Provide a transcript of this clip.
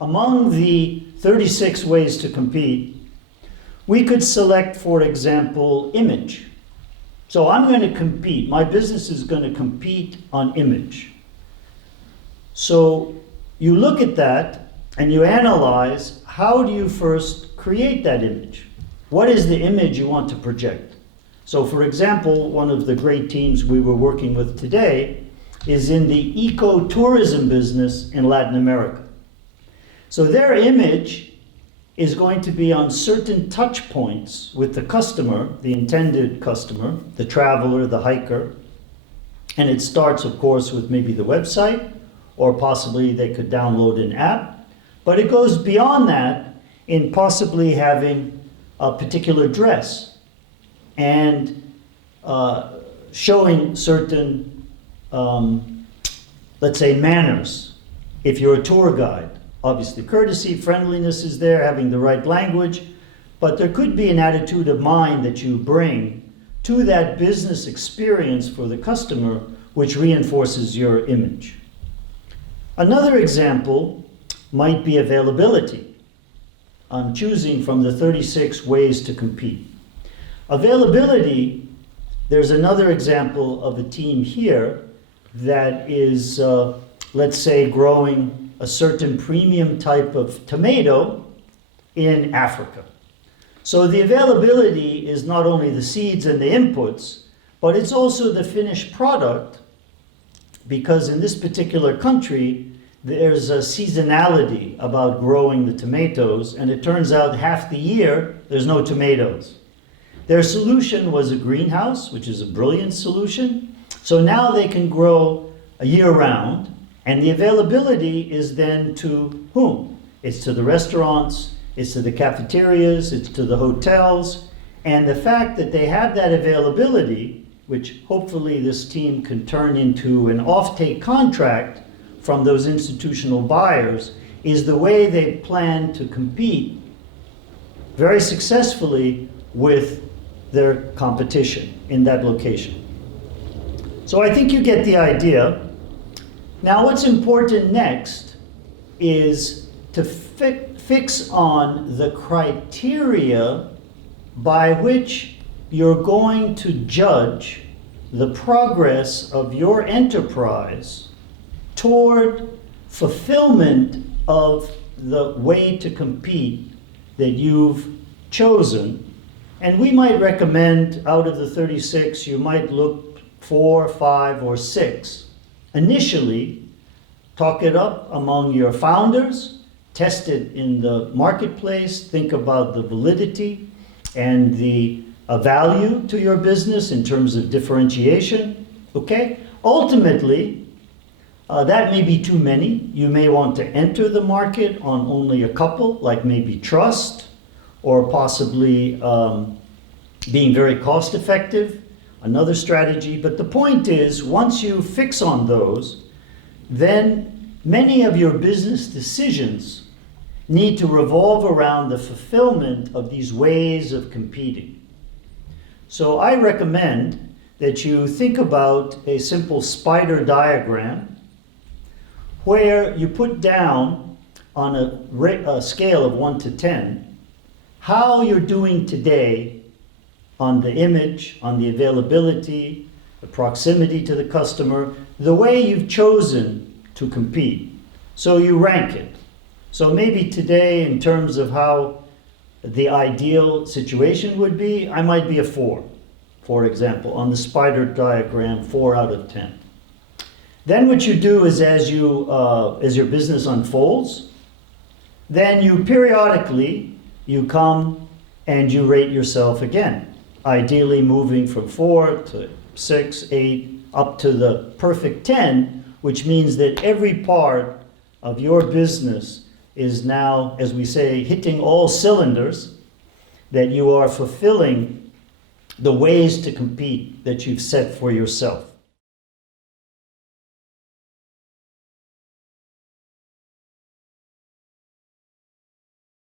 among the 36 ways to compete, we could select, for example, image. So I'm going to compete, my business is going to compete on image. So you look at that and you analyze, how do you first create that image? What is the image you want to project? So for example, one of the great teams we were working with today is in the ecotourism business in Latin America. So their image is going to be on certain touch points with the customer, the intended customer, the traveler, the hiker. And it starts, of course, with maybe the website, or possibly they could download an app. But it goes beyond that in possibly having a particular dress and showing certain, let's say, manners. If you're a tour guide, obviously courtesy, friendliness is there, having the right language, but there could be an attitude of mind that you bring to that business experience for the customer, which reinforces your image. Another example might be availability. I'm choosing from the 36 ways to compete. Availability, there's another example of a team here that is, let's say, growing a certain premium type of tomato in Africa. So the availability is not only the seeds and the inputs, but it's also the finished product, because in this particular country, there's a seasonality about growing the tomatoes, and it turns out half the year, there's no tomatoes. Their solution was a greenhouse, which is a brilliant solution. So now they can grow a year round, and the availability is then to whom? It's to the restaurants, it's to the cafeterias, it's to the hotels. And the fact that they have that availability, which hopefully this team can turn into an offtake contract from those institutional buyers, is the way they plan to compete very successfully with their competition in that location. So I think you get the idea. Now what's important next is to fix on the criteria by which you're going to judge the progress of your enterprise toward fulfillment of the way to compete that you've chosen. And we might recommend, out of the 36, you might look 4, 5, or 6. Initially, talk it up among your founders, test it in the marketplace, think about the validity and the value to your business in terms of differentiation, okay? Ultimately, that may be too many. You may want to enter the market on only a couple, like maybe trust, or possibly being very cost effective, another strategy. But the point is, once you fix on those, then many of your business decisions need to revolve around the fulfillment of these ways of competing. So I recommend that you think about a simple spider diagram where you put down on a scale of 1 to 10 how you're doing today on the image, on the availability, the proximity to the customer, the way you've chosen to compete. So you rank it. So maybe today, in terms of how the ideal situation would be, I might be a 4, for example, on the spider diagram, 4 out of 10. Then what you do is, as your business unfolds, then you periodically, you come and you rate yourself again. Ideally moving from 4 to 6, 8, up to the perfect 10, which means that every part of your business is now, as we say, hitting all cylinders, that you are fulfilling the ways to compete that you've set for yourself.